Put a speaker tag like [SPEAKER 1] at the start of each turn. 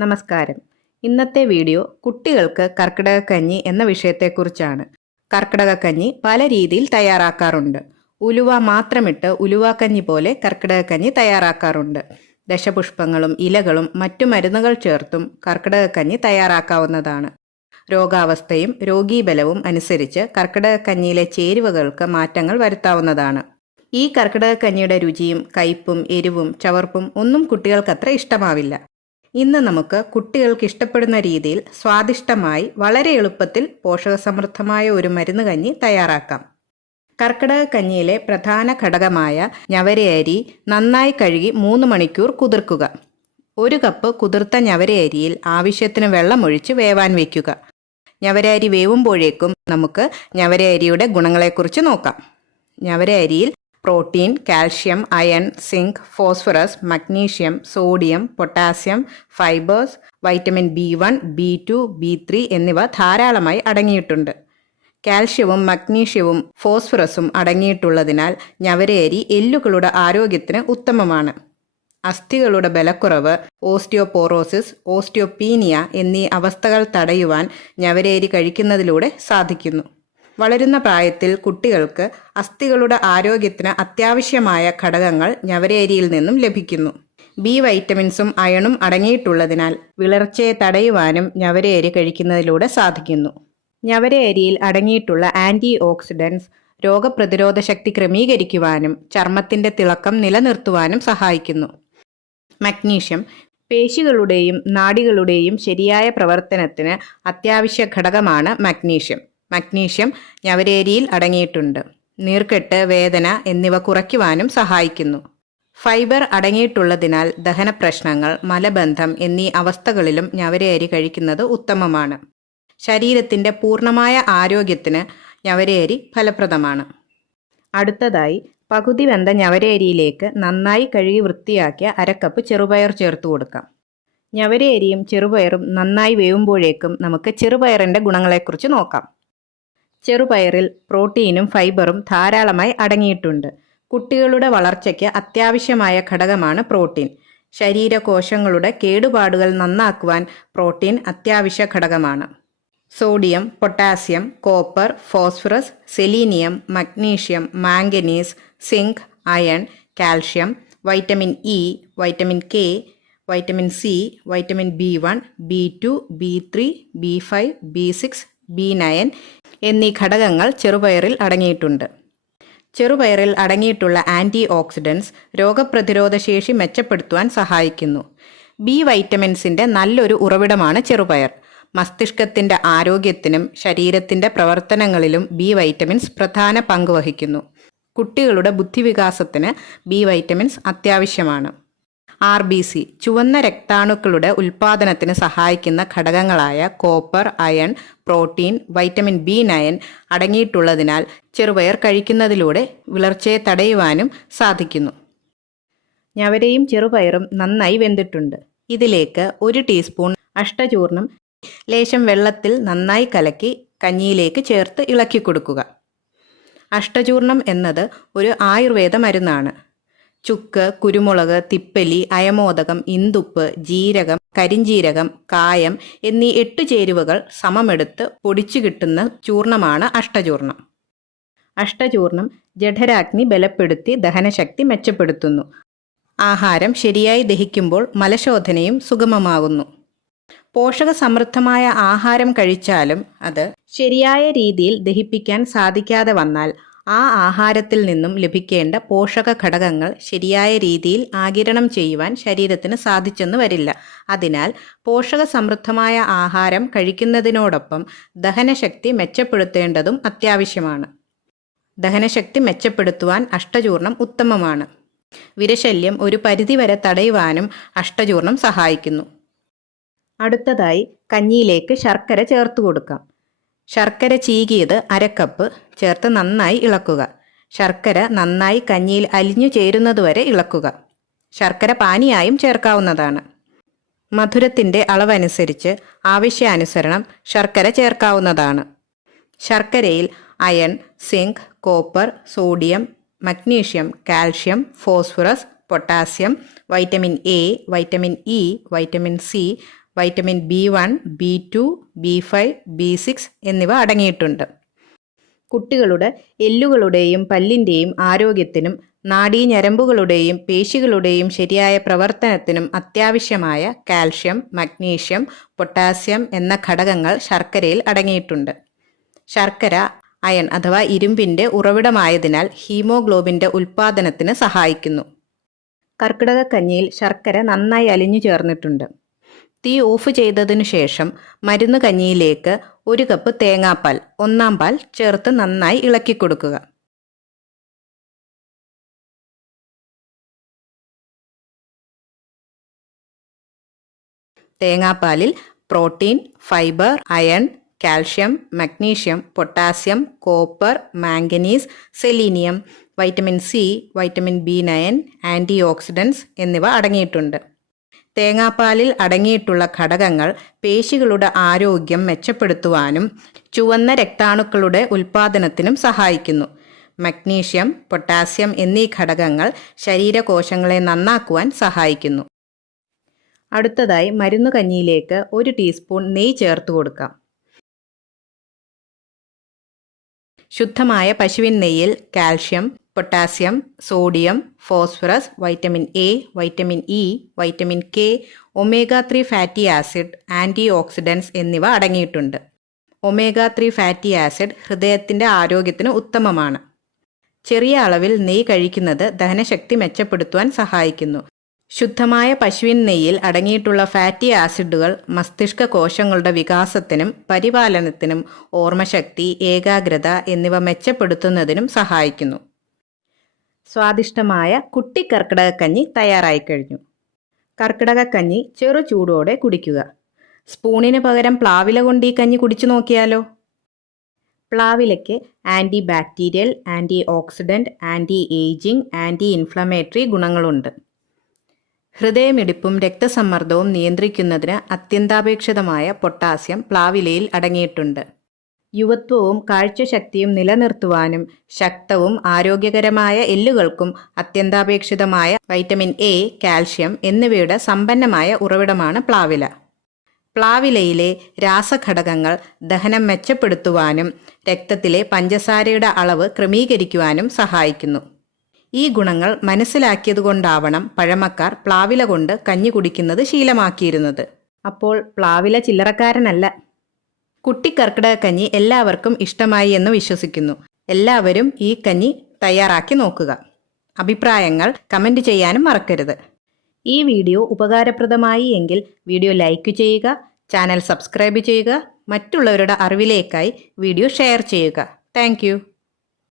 [SPEAKER 1] നമസ്കാരം. ഇന്നത്തെ വീഡിയോ കുട്ടികൾക്ക് കർക്കിടകക്കഞ്ഞി എന്ന വിഷയത്തെക്കുറിച്ചാണ്. കർക്കിടകക്കഞ്ഞി പല രീതിയിൽ തയ്യാറാക്കാറുണ്ട്. ഉലുവ മാത്രമിട്ട് ഉലുവാക്കഞ്ഞി പോലെ കർക്കിടകക്കഞ്ഞി തയ്യാറാക്കാറുണ്ട്. ദശപുഷ്പങ്ങളും ഇലകളും മറ്റു മരുന്നുകൾ ചേർത്തും കർക്കിടകക്കഞ്ഞി തയ്യാറാക്കാവുന്നതാണ്. രോഗാവസ്ഥയും രോഗീബലവും അനുസരിച്ച് കർക്കിടകക്കഞ്ഞിയിലെ ചേരുവകൾക്ക് മാറ്റങ്ങൾ വരുത്താവുന്നതാണ്. ഈ കർക്കിടകക്കഞ്ഞിയുടെ രുചിയും കയ്പും എരിവും ചവർപ്പും ഒന്നും കുട്ടികൾക്കത്ര ഇഷ്ടമാവില്ല. ഇന്ന് നമുക്ക് കുട്ടികൾക്ക് ഇഷ്ടപ്പെടുന്ന രീതിയിൽ സ്വാദിഷ്ടമായി വളരെ എളുപ്പത്തിൽ പോഷകസമൃദ്ധമായ ഒരു മരുന്ന് കഞ്ഞി തയ്യാറാക്കാം. കർക്കിടക കഞ്ഞിയിലെ പ്രധാന ഘടകമായ ഞവരയരി നന്നായി കഴുകി മൂന്ന് മണിക്കൂർ കുതിർക്കുക. ഒരു കപ്പ് കുതിർത്ത ഞവരയരിയിൽ ആവശ്യത്തിന് വെള്ളമൊഴിച്ച് വേവാൻ വയ്ക്കുക. ഞവരയരി വേവുമ്പോഴേക്കും നമുക്ക് ഞവരയരിയുടെ ഗുണങ്ങളെക്കുറിച്ച് നോക്കാം. ഞവരയരിയിൽ protein calcium iron zinc phosphorus magnesium sodium potassium fibres vitamin B one B two B three എന്നിവ ധാരാളമായി അടങ്ങിയിട്ടുണ്ട്. കാൽഷ്യവും മഗ്നീഷ്യവും ഫോസ്ഫറസും അടങ്ങിയിട്ടുള്ളതിനാൽ ഞവരയരി എല്ലുകളുടെ ആരോഗ്യത്തിന് ഉത്തമമാണ്. അസ്ഥികളുടെ ബലക്കുറവ് ഓസ്റ്റിയോപോറോസിസ് ഓസ്റ്റിയോപീനിയ എന്നീ അവസ്ഥകൾ തടയുവാൻ ഞവരേരി കഴിക്കുന്നതിലൂടെ സാധിക്കുന്നു. വളരുന്ന പ്രായത്തിൽ കുട്ടികൾക്ക് അസ്ഥികളുടെ ആരോഗ്യത്തിന് അത്യാവശ്യമായ ഘടകങ്ങൾ ഞവരേരിയിൽ നിന്നും ലഭിക്കുന്നു. ബി വൈറ്റമിൻസും അയണും അടങ്ങിയിട്ടുള്ളതിനാൽ വിളർച്ചയെ തടയുവാനും ഞവരേരി കഴിക്കുന്നതിലൂടെ സാധിക്കുന്നു. ഞവരേരിയിൽ അടങ്ങിയിട്ടുള്ള ആന്റി ഓക്സിഡൻസ് രോഗപ്രതിരോധ ശക്തി ക്രമീകരിക്കുവാനും ചർമ്മത്തിന്റെ തിളക്കം നിലനിർത്തുവാനും സഹായിക്കുന്നു. മഗ്നീഷ്യം പേശികളുടെയും നാടികളുടെയും ശരിയായ പ്രവർത്തനത്തിന് അത്യാവശ്യ ഘടകമാണ് മഗ്നീഷ്യം. മഗ്നീഷ്യം ഞവരേരിയിൽ അടങ്ങിയിട്ടുണ്ട്. നീർക്കെട്ട് വേദന എന്നിവ കുറയ്ക്കുവാനും സഹായിക്കുന്നു. ഫൈബർ അടങ്ങിയിട്ടുള്ളതിനാൽ ദഹന പ്രശ്നങ്ങൾ മലബന്ധം എന്നീ അവസ്ഥകളിലും ഞവരേരി കഴിക്കുന്നത് ഉത്തമമാണ്. ശരീരത്തിന്റെ പൂർണമായ ആരോഗ്യത്തിന് ഞവരേരി ഫലപ്രദമാണ്. അടുത്തതായി പകുതി വെന്ത ഞവരേരിയിലേക്ക് നന്നായി കഴുകി വൃത്തിയാക്കിയ അരക്കപ്പ് ചെറുപയർ ചേർത്ത് കൊടുക്കാം. ഞവരേരിയും ചെറുപയറും നന്നായി വേവുമ്പോഴേക്കും നമുക്ക് ചെറുപയറിന്റെ ഗുണങ്ങളെക്കുറിച്ച് നോക്കാം. ചെറുപയറിൽ പ്രോട്ടീനും ഫൈബറും ധാരാളമായി അടങ്ങിയിട്ടുണ്ട്. കുട്ടികളുടെ വളർച്ചയ്ക്ക് അത്യാവശ്യമായ ഘടകമാണ് പ്രോട്ടീൻ. ശരീരകോശങ്ങളുടെ കേടുപാടുകൾ നന്നാക്കുവാൻ പ്രോട്ടീൻ അത്യാവശ്യ ഘടകമാണ്. Sodium potassium copper phosphorus selenium magnesium manganese zinc iron calcium vitamin E vitamin K vitamin C vitamin B one B two B three B five B six B nine എന്നീ ഘടകങ്ങൾ ചെറുപയറിൽ അടങ്ങിയിട്ടുണ്ട്. ചെറുപയറിൽ അടങ്ങിയിട്ടുള്ള anti oxidants രോഗപ്രതിരോധ ശേഷി മെച്ചപ്പെടുത്തുവാൻ സഹായിക്കുന്നു. B വൈറ്റമിൻസിന്റെ നല്ലൊരു ഉറവിടമാണ് ചെറുപയർ. മസ്തിഷ്കത്തിന്റെ ആരോഗ്യത്തിനും ശരീരത്തിന്റെ പ്രവർത്തനങ്ങളിലും ബി വൈറ്റമിൻസ് പ്രധാന പങ്ക് വഹിക്കുന്നു. കുട്ടികളുടെ ബുദ്ധിവികാസത്തിന് ബി വൈറ്റമിൻസ് അത്യാവശ്യമാണ്. ആർ ബി സി ചുവന്ന രക്താണുക്കളുടെ ഉൽപാദനത്തിന് സഹായിക്കുന്ന ഘടകങ്ങളായ copper iron protein vitamin B nine അടങ്ങിയിട്ടുള്ളതിനാൽ ചെറുപയർ കഴിക്കുന്നതിലൂടെ വിളർച്ചയെ തടയുവാനും സാധിക്കുന്നു. ഞവരയും ചെറുപയറും നന്നായി വെന്തിട്ടുണ്ട്. ഇതിലേക്ക് ഒരു ടീസ്പൂൺ അഷ്ടചൂർണം ലേശം വെള്ളത്തിൽ നന്നായി കലക്കി കഞ്ഞിയിലേക്ക് ചേർത്ത് ഇളക്കി കൊടുക്കുക അഷ്ടചൂർണം എന്നത് ഒരു ആയുർവേദ മരുന്നാണ്. ചുക്ക് കുരുമുളക് തിപ്പലി അയമോദകം ഇന്തുപ്പ് ജീരകം കരിഞ്ജീരകം കായം എന്നീ എട്ട് ചേരുവകൾ സമമെടുത്ത് പൊടിച്ചു കിട്ടുന്ന ചൂർണമാണ് അഷ്ടചൂർണം. അഷ്ടചൂർണം ജഠരാഗ്നി ബലപ്പെടുത്തി ദഹനശക്തി മെച്ചപ്പെടുത്തുന്നു. ആഹാരം ശരിയായി ദഹിക്കുമ്പോൾ മലശോധനയും സുഗമമാകുന്നു. പോഷക സമൃദ്ധമായ ആഹാരം കഴിച്ചാലും അത് ശരിയായ രീതിയിൽ ദഹിപ്പിക്കാൻ സാധിക്കാതെ വന്നാൽ ആ ആഹാരത്തിൽ നിന്നും ലഭിക്കേണ്ട പോഷക ഘടകങ്ങൾ ശരിയായ രീതിയിൽ ആകിരണം ചെയ്യുവാൻ ശരീരത്തിന് സാധിച്ചെന്ന് വരില്ല. അതിനാൽ പോഷക സമൃദ്ധമായ ആഹാരം കഴിക്കുന്നതിനോടൊപ്പം ദഹനശക്തി മെച്ചപ്പെടുത്തേണ്ടതും അത്യാവശ്യമാണ്. ദഹനശക്തി മെച്ചപ്പെടുത്തുവാൻ അഷ്ടചൂർണം ഉത്തമമാണ്. വിരശല്യം ഒരു പരിധിവരെ തടയുവാനും അഷ്ടചൂർണം സഹായിക്കുന്നു. അടുത്തതായി കഞ്ഞിയിലേക്ക് ശർക്കര ചേർത്ത് കൊടുക്കാം. ശർക്കര ചീകിയത് അരക്കപ്പ് ചേർത്ത് നന്നായി ഇളക്കുക. ശർക്കര നന്നായി കഞ്ഞിയിൽ അലിഞ്ഞു ചേരുന്നതുവരെ ഇളക്കുക. ശർക്കര പാനിയായും ചേർക്കാവുന്നതാണ്. മധുരത്തിന്റെ അളവനുസരിച്ച് ആവശ്യാനുസരണം ശർക്കര ചേർക്കാവുന്നതാണ്. ശർക്കരയിൽ iron zinc copper sodium magnesium calcium phosphorus potassium vitamin A vitamin E vitamin C vitamin B one B two B five B six എന്നിവ അടങ്ങിയിട്ടുണ്ട്. കുട്ടികളുടെ എല്ലുകളുടെയും പല്ലിന്റെയും ആരോഗ്യത്തിനും നാഡീഞരമ്പുകളുടെയും പേശികളുടെയും ശരിയായ പ്രവർത്തനത്തിനും അത്യാവശ്യമായ കാൽഷ്യം മഗ്നീഷ്യം പൊട്ടാസ്യം എന്ന ഘടകങ്ങൾ ശർക്കരയിൽ അടങ്ങിയിട്ടുണ്ട്. ശർക്കര അയൺ അഥവാ ഇരുമ്പിന്റെ ഉറവിടമായതിനാൽ ഹീമോഗ്ലോബിന്റെ ഉൽപ്പാദനത്തിന് സഹായിക്കുന്നു. കർക്കിടക കഞ്ഞിയിൽ ശർക്കര നന്നായി അലിഞ്ഞു ചേർന്നിട്ടുണ്ട് തീ ഓഫ് ചെയ്തതിനു ശേഷം മരുന്ന് കഞ്ഞിയിലേക്ക് ഒരു കപ്പ് തേങ്ങാപ്പാൽ ഒന്നാം പാൽ ചേർത്ത് നന്നായി ഇളക്കി കൊടുക്കുക. തേങ്ങാപ്പാലിൽ protein fibre iron calcium magnesium potassium copper manganese selenium vitamin C vitamin B nine anti oxidants എന്നിവ അടങ്ങിയിട്ടുണ്ട്. തേങ്ങാപ്പാലിൽ അടങ്ങിയിട്ടുള്ള ഘടകങ്ങൾ പേശികളുടെ ആരോഗ്യം മെച്ചപ്പെടുത്തുവാനും ചുവന്ന രക്താണുക്കളുടെ ഉൽപ്പാദനത്തിനും സഹായിക്കുന്നു. മഗ്നീഷ്യം പൊട്ടാസ്യം എന്നീ ഘടകങ്ങൾ ശരീരകോശങ്ങളെ നന്നാക്കുവാൻ സഹായിക്കുന്നു. അടുത്തതായി മരുന്ന് കഞ്ഞിയിലേക്ക് ഒരു ടീസ്പൂൺ നെയ്യ് ചേർത്ത് കൊടുക്കാം. ശുദ്ധമായ പശുവിൻ നെയ്യിൽ calcium potassium sodium phosphorus vitamin A vitamin E vitamin K omega three fatty acid anti oxidants എന്നിവ അടങ്ങിയിട്ടുണ്ട്. ഒമേഗ ത്രീ ഫാറ്റി ആസിഡ് ഹൃദയത്തിന്റെ ആരോഗ്യത്തിന് ഉത്തമമാണ്. ചെറിയ അളവിൽ നെയ്യ് കഴിക്കുന്നത് ദഹനശക്തി മെച്ചപ്പെടുത്തുവാൻ സഹായിക്കുന്നു. ശുദ്ധമായ പശുവിൻ നെയ്യിൽ അടങ്ങിയിട്ടുള്ള ഫാറ്റി ആസിഡുകൾ മസ്തിഷ്ക കോശങ്ങളുടെ വികാസത്തിനും പരിപാലനത്തിനും ഓർമ്മശക്തി ഏകാഗ്രത എന്നിവ മെച്ചപ്പെടുത്തുന്നതിനും സഹായിക്കുന്നു. സ്വാദിഷ്ടമായ കുട്ടി കർക്കിടകക്കഞ്ഞി തയ്യാറായി കഴിഞ്ഞു. കർക്കിടകക്കഞ്ഞി ചെറു ചൂടോടെ കുടിക്കുക. സ്പൂണിന് പകരം പ്ലാവില കൊണ്ട് ഈ കഞ്ഞി കുടിച്ചു നോക്കിയാലോ? പ്ലാവിലയ്ക്ക് anti bacterial anti oxidant anti ageing anti inflammatory ഗുണങ്ങളുണ്ട്. ഹൃദയമിടിപ്പും രക്തസമ്മർദ്ദവും നിയന്ത്രിക്കുന്നതിന് അത്യന്താപേക്ഷിതമായ പൊട്ടാസ്യം പ്ലാവിലയിൽ അടങ്ങിയിട്ടുണ്ട്. യുവത്വവും കാഴ്ചശക്തിയും നിലനിർത്തുവാനും ശക്തവും ആരോഗ്യകരമായ എല്ലുകൾക്കും അത്യന്താപേക്ഷിതമായ വൈറ്റമിൻ എ കാൽഷ്യം എന്നിവയുടെ സമ്പന്നമായ ഉറവിടമാണ് പ്ലാവില. പ്ലാവിലയിലെ രാസഘടകങ്ങൾ ദഹനം മെച്ചപ്പെടുത്തുവാനും രക്തത്തിലെ പഞ്ചസാരയുടെ അളവ് ക്രമീകരിക്കുവാനും സഹായിക്കുന്നു. ഈ ഗുണങ്ങൾ മനസ്സിലാക്കിയതുകൊണ്ടാവണം പഴമക്കാർ പ്ലാവില കൊണ്ട് കഞ്ഞി കുടിക്കുന്നത് ശീലമാക്കിയിരുന്നത്. അപ്പോൾ പ്ലാവില ചില്ലറക്കാരനല്ല. കുട്ടിക്കർക്കിടക കഞ്ഞി എല്ലാവർക്കും ഇഷ്ടമായി എന്ന് വിശ്വസിക്കുന്നു. എല്ലാവരും ഈ കഞ്ഞി തയ്യാറാക്കി നോക്കുക. അഭിപ്രായങ്ങൾ കമന്റ് ചെയ്യാനും മറക്കരുത്. ഈ വീഡിയോ ഉപകാരപ്രദമായി എങ്കിൽ വീഡിയോ ലൈക്ക് ചെയ്യുക ചാനൽ സബ്സ്ക്രൈബ് ചെയ്യുക മറ്റുള്ളവരുടെ അറിവിലേക്കായി വീഡിയോ ഷെയർ ചെയ്യുക. താങ്ക്